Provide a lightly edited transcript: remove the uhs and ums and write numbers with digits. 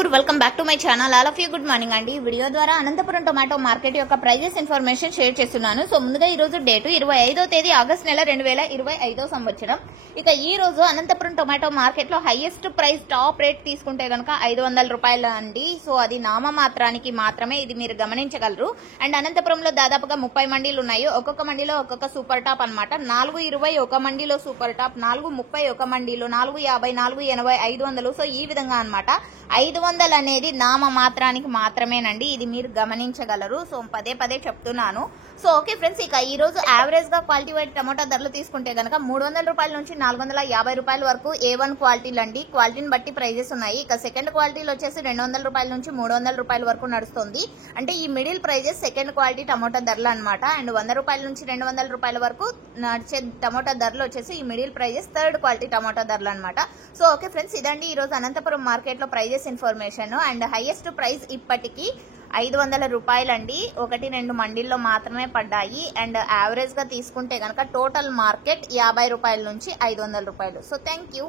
Poor welcome back to my channel. All of you good morning అండి. Video ద్వారా Anantapuram tomato market యొక్క prices information share చేస్తున్నాను. So ముందుగా ఈ రోజు డేటు 25వ తేదీ ఆగస్ట్ నెల 2025 సంవత్సరం. ఇక ఈ రోజు అనంతపురం టొమాటో మార్కెట్ లో హైయెస్ట్ ప్రైస్ టాప్ రేట్ తీసుకుంటే గనక 500 రూపాయలు అండి. సో అది నామమాత్రానికి మాత్రమే, ఇది మీరు గమనించగలరు. అండ్ అనంతపురంలో దాదాపుగా 30 మండీలు ఉన్నాయి. ఒక్కొక్క మండీలో ఒక్కొక్క సూపర్ టాప్ అనమాట. 420 ఒక మండీలో సూపర్ టాప్, 430 ఒక మండీలో, 450, 480, 500. సో ఈ విధంగా అనమాట. 500 అనేది నామ మాత్రానికి మాత్రమేనండి, ఇది మీరు గమనించగలరు. సో పదే పదే చెప్తున్నాను. సో ఓకే ఫ్రెండ్స్, ఇక ఈ రోజు యావరేజ్ గా క్వాలిటీ వైట్ టమాటా ధరలు తీసుకుంటే గనక 300 రూపాయల నుంచి 450 రూపాయల వరకు A1 క్వాలిటీలు అండి. క్వాలిటీని బట్టి ప్రైజెస్ ఉన్నాయి. ఇక సెకండ్ క్వాలిటీలు వచ్చేసి 200 రూపాయల నుంచి 300 రూపాయల వరకు నడుస్తుంది. అంటే ఈ మిడిల్ ప్రైజెస్ సెకండ్ క్వాలిటీ టమాటా ధరలు అనమాట. అండ్ 100 రూపాయల నుంచి 200 రూపాయల వరకు నడిచే టమాటా ధరలు వచ్చేసి ఈ మిడిల్ ప్రైజెస్ థర్డ్ క్వాలిటీ టమాటా ధరలు అనమాట. సో ఓకే ఫ్రెండ్స్, ఇదండి ఈ రోజు అనంతపురం మార్కెట్ లో prices information. And highest price ఇప్పటికీ 500 రూపాయలండి. 1-2 మండీల్లో మాత్రమే పడ్డాయి. అండ్ యావరేజ్ గా తీసుకుంటే గనక టోటల్ మార్కెట్ 50 రూపాయల నుంచి 500 రూపాయలు. So thank you.